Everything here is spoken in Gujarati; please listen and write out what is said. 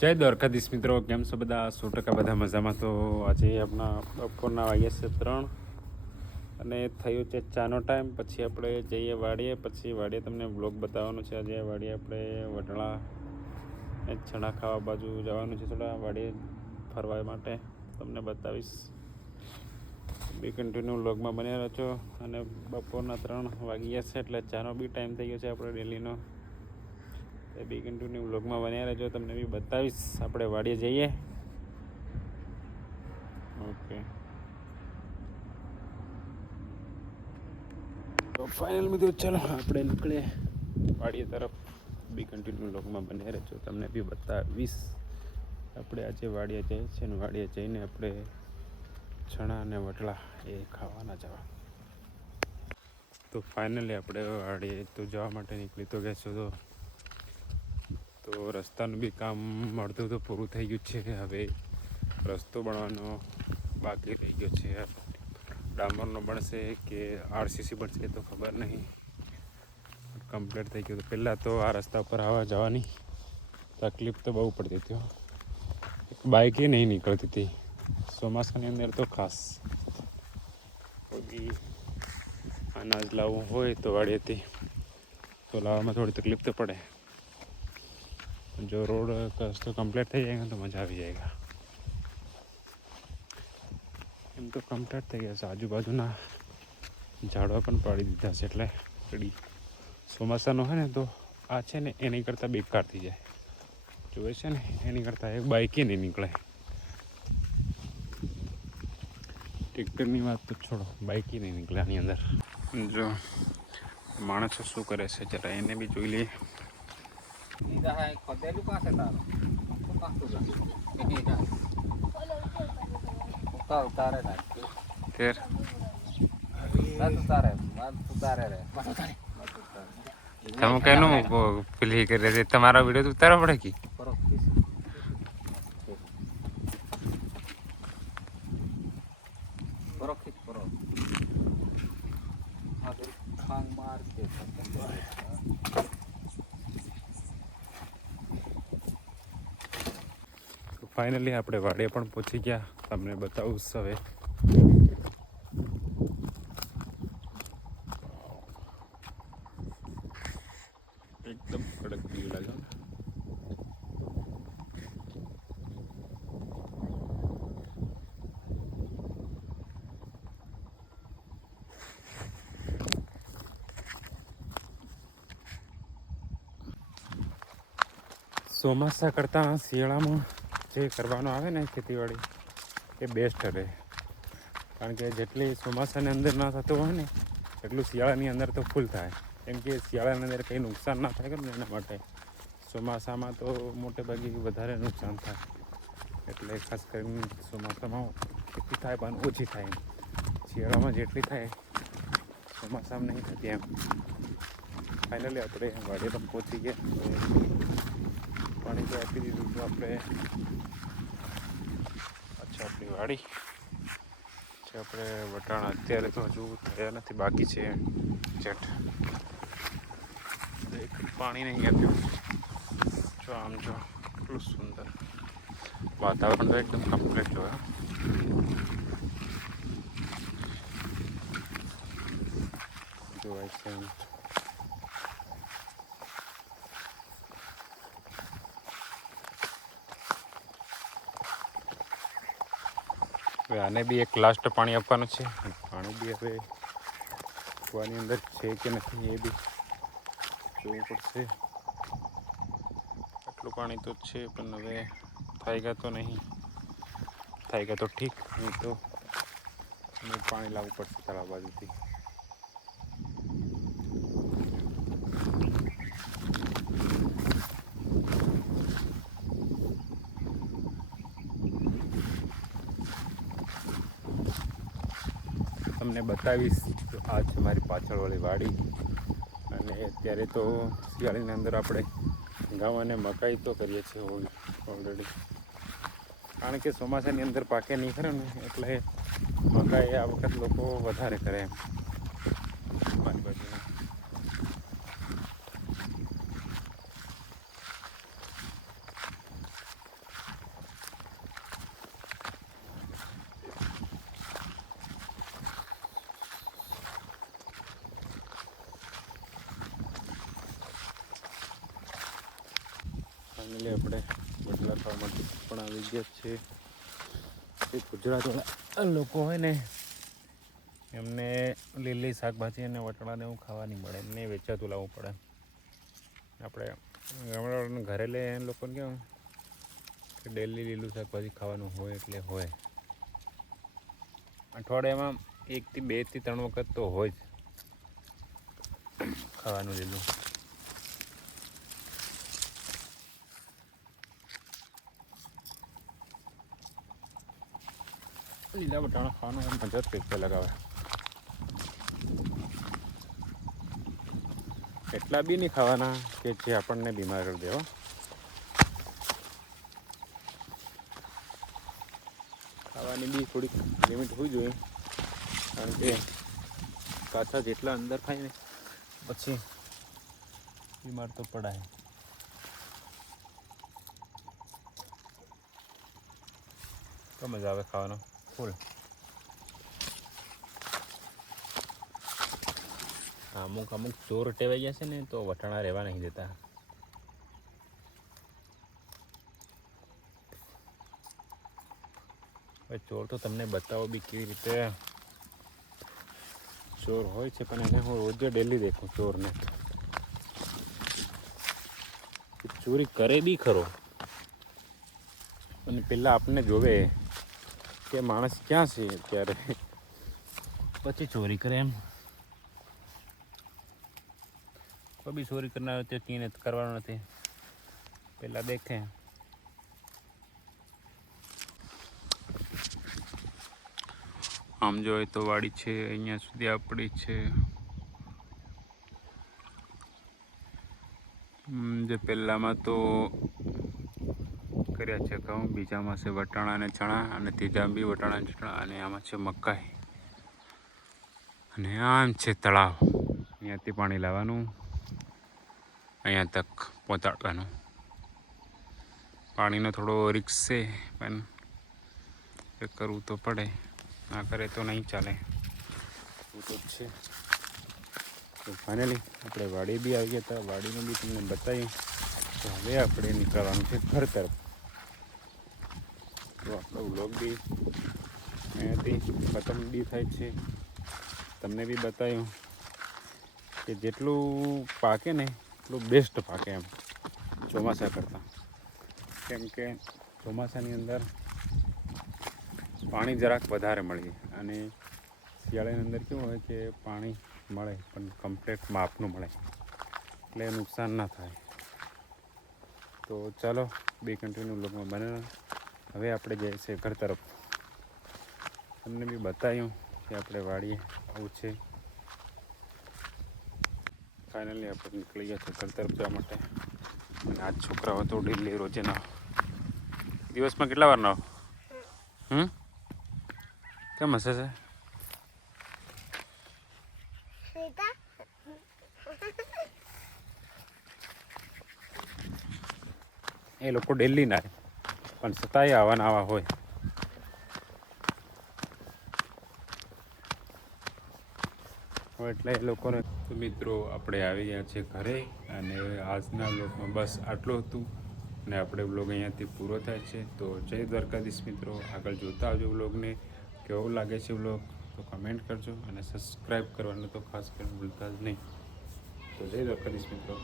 જય દ્વારકાધીશ મિત્રો, કેમ છો બધા? 100% બધા મજામાં. તો આજે આપણા બપોરના વાગ્યા છે 3 અને થયું છે ચાનો ટાઈમ. પછી આપણે જઈએ વાડીએ. પછી વાડીએ તમને બ્લોગ બતાવવાનો છે. આજે વાડીએ આપણે વટણા ચણા ખાવા બાજુ જવાનું છે. થોડા વાડીએ ફરવા માટે તમને બતાવીશ. બી કન્ટિન્યુ બ્લોગમાં બન્યા રહો છો. અને બપોરના 3 વાગ્યા છે એટલે ચાનો બી ટાઈમ થઈ ગયો છે આપણે ડેલીનો. બી કન્ટિન્યુ બ્લોગમાં બન્યા રહેજો, તમને બી બતાવીશ. આપણે વાડીએ જઈએ. ઓકે, તો ફાઇનલ મિત્રો ચાલો આપણે નીકળીએ વાડીએ તરફ. બી કન્ટિન્યુ બ્લોગમાં બન્યા રહેજો, તમને બી બતાવીશ. આપણે આજે વાડીએ જઈએ છીએ અને વાડીએ જઈને આપણે ચણા અને વટલા એ ખાવાના જવા. તો ફાઇનલી આપણે વાડીએ તો જવા માટે નીકળી તો ગયા છો. તો રસ્તાનું બી કામ મળતું તો પૂરું થઈ ગયું છે. હવે રસ્તો બનવાનો બાકી રહી ગયો છે. ડામરનો બનશે કે આરસીસી બનશે તો ખબર નહીં. કમ્પ્લીટ થઈ ગયું. પહેલાં તો આ રસ્તા પર આવવા જવાની તકલીફ તો બહુ પડતી હતી. બાઇકે નહીં નીકળતી હતી ચોમાસાની અંદર તો ખાસ. કોઈ અનાજ લાવવું હોય તો વાડીએથી તો લાવવામાં થોડી તકલીફ તો પડે. જો રોડ રસ્તો કમ્પ્લીટ થઈ જાય તો મજા આવી જાય. એમ તો કમ્પ્લીટ થઈ ગયા છે. આજુબાજુના ઝાડવા પણ પાડી દીધા છે. એટલે રેડી ચોમાસાનો હોય ને તો આ છે ને એની કરતાં બેકાર થઈ જાય. જોવે છે ને એની કરતાં એક બાઇકે નહીં નીકળે. ટ્રેક્ટરની વાત તો છોડો, બાઇકે નહીં નીકળે આની અંદર. જો માણસો શું કરે છે જરા એને બી જોઈ લઈએ. તમે કેનું પેલી કરે છે? તમારા વિડીયો તો ઉતારવા પડે કે ફાઇનલી આપણે વાડીએ પણ પહોંચી ગયા. તમને બતાવું હવે. એકદમ કડક વ્યૂ લાગે. ચોમાસા કરતાં શિયાળામાં જે કરવાનું આવે ને ખેતીવાડી એ બેસ્ટ રહે. કારણ કે જેટલી ચોમાસાની અંદર ના થતું હોય ને એટલું શિયાળાની અંદર તો ફૂલ થાય. કેમ કે શિયાળાની અંદર કંઈ નુકસાન ના થાય ને એના માટે. ચોમાસામાં તો મોટે ભાગે વધારે નુકસાન થાય. એટલે ખાસ કરીને ચોમાસામાં એટલી થાય પણ ઓછી થાય. શિયાળામાં જેટલી થાય ચોમાસામાં નહીં થતી એમ. ફાઇનલી આપણે વાડીએ પણ પહોંચી ગયા. પાણી તો આપી દીધું તો આપણે અચ્છા આપણી વાડી છે. આપણે વટાણા અત્યારે તો હજુ થયા નથી, બાકી છે જેઠ. પાણી નહીં આપ્યું. જો આમ જો કેટલું સુંદર વાતાવરણ તો એકદમ કમ્પ્લીટ જોયા જોવાય છે. હવે આને બી એક લાસ્ટ પાણી આપવાનું છે. પાણી બી હવે કૂવાની અંદર છે કે નથી એ બી જોવું પડશે. આટલું પાણી તો છે પણ હવે થાય ગયા તો નહીં. થાય ગયા તો ઠીક, નહીં તો પાણી લાવવું પડશે તળાવ બાજુથી. તમને બતાવીશ. આ છે મારી પાછળવાળી વાડી. અને અત્યારે તો શિયાળાની અંદર આપણે ઘઉં અને મકાઈ તો કરીએ છીએ ઓલરેડી. કારણ કે ચોમાસાની અંદર પાકે નહીં ખરે ને એટલે મકાઈ આ વખત લોકો વધારે કરે એમ મારી બાજુના. ફાઇનલી આપણે બટલા ખાવા માટે પણ આવી ગયા છે. એ ગુજરાતવાળા લોકો હોય ને એમને લીલી શાકભાજી અને વટાણાને એવું ખાવા નહીં મળે, એમને વેચાતું લાવવું પડે. આપણે ગામડાવાળાને ઘરે લે એ લોકોને કેવું કે ડેલી લીલું શાકભાજી ખાવાનું હોય એટલે હોય. અઠવાડિયામાં 1 થી 2 થી 3 વખત તો હોય જ ખાવાનું લીલું. લીલા વટાણા ખાવાનું મજા જ કંઈક અલગ આવે. એટલા બી નહીં ખાવાના કે જે આપણને બીમાર કરી દેવા. ખાવાની બી થોડીક લિમિટ હોવી જોઈએ, કારણ કે કાચા જેટલા અંદર ખાય ને પછી બીમાર તો પડાય. તો મજા આવે ખાવાનો ફૂલ. અમુક ચોર ટેવાઈ ગયા છે ને તો વટાણા રહેવા નહીં દેતા. હવે ચોર તો તમને બતાવો બી કેવી રીતે ચોર હોય છે, પણ એને હું રોજ ડેલી દેખું ચોરને. ચોરી કરે બી ખરો, અને પહેલાં આપણને જોવે કે માણસ ક્યાં છે અત્યારે, પછી ચોરી કરે. એમ કોઈ બી ચોરી કરનાર હોય તો કીને કરવાનું નથી, પહેલાં દેખે. આમ જોઈએ તો વાડી છે, અહીંયા સુધી આપણી છે. જે પહેલાંમાં તો કર્યા છે ઘઉં, બીજામાં છે વટાણા અને ચણા, અને ત્રીજામાં બી વટાણા અને ચણા, અને આમાં છે મકાઈ. અને આમ છે તળાવ, અહીંયાથી પાણી લાવવાનું, અહીંયા તક પહોંચાડવાનું. પાણીનો થોડો રિસ્ક છે, પણ એ કરવું તો પડે, ના કરે તો નહીં ચાલે. એવું તો છે. તો ફાઇનલી આપણે વાડી બી આવી ગયા હતા, વાડીનું બી તમને બતાવી. તો હવે આપણે નીકળવાનું છે ઘર તરફ. તો આપણો વ્લોગ બી અહીંયાથી ખતમ બી થાય છે. તમને બી બતાવ્યું કે જેટલું પાકે ને એટલું બેસ્ટ પાકે એમ ચોમાસા કરતાં. કેમ કે ચોમાસાની અંદર પાણી જરાક વધારે મળે, અને શિયાળાની અંદર કેવું હોય કે પાણી મળે પણ કમ્પ્લીટ માપનું મળે, એટલે નુકસાન ના થાય. તો ચાલો બે કન્ટિન્યુ વ્લોગમાં બને. હવે આપણે જઈએ છીએ ઘર તરફ. તમને બી બતાવ્યું કે આપણે વાડીએ આવું છે. ફાઇનલી આપણે નીકળી ગયા છે ઘર તરફ જવા માટે. અને આજ છોકરાઓ તો ડેલી રોજે ના દિવસમાં કેટલા વાર નાવ? કેમ હશે છે? એ લોકો ડેલી ના પણ છતાંય આવા હોય. એટલે એ લોકોને તો મિત્રો આપણે આવી ગયા છે ઘરે, અને આજના વ્લોગમાં બસ આટલું હતું. અને આપણે વ્લોગ અહીંયાથી પૂરો થાય છે. તો જય દ્વારકાધીશ મિત્રો. આગળ જોતા આવજો વ્લોગને. કેવો લાગે છે વ્લોગ તો કમેન્ટ કરજો, અને સબસ્ક્રાઈબ કરવાનું તો ખાસ કરીને ભૂલતા જ નહીં. તો જય દ્વારકાધીશ મિત્રો.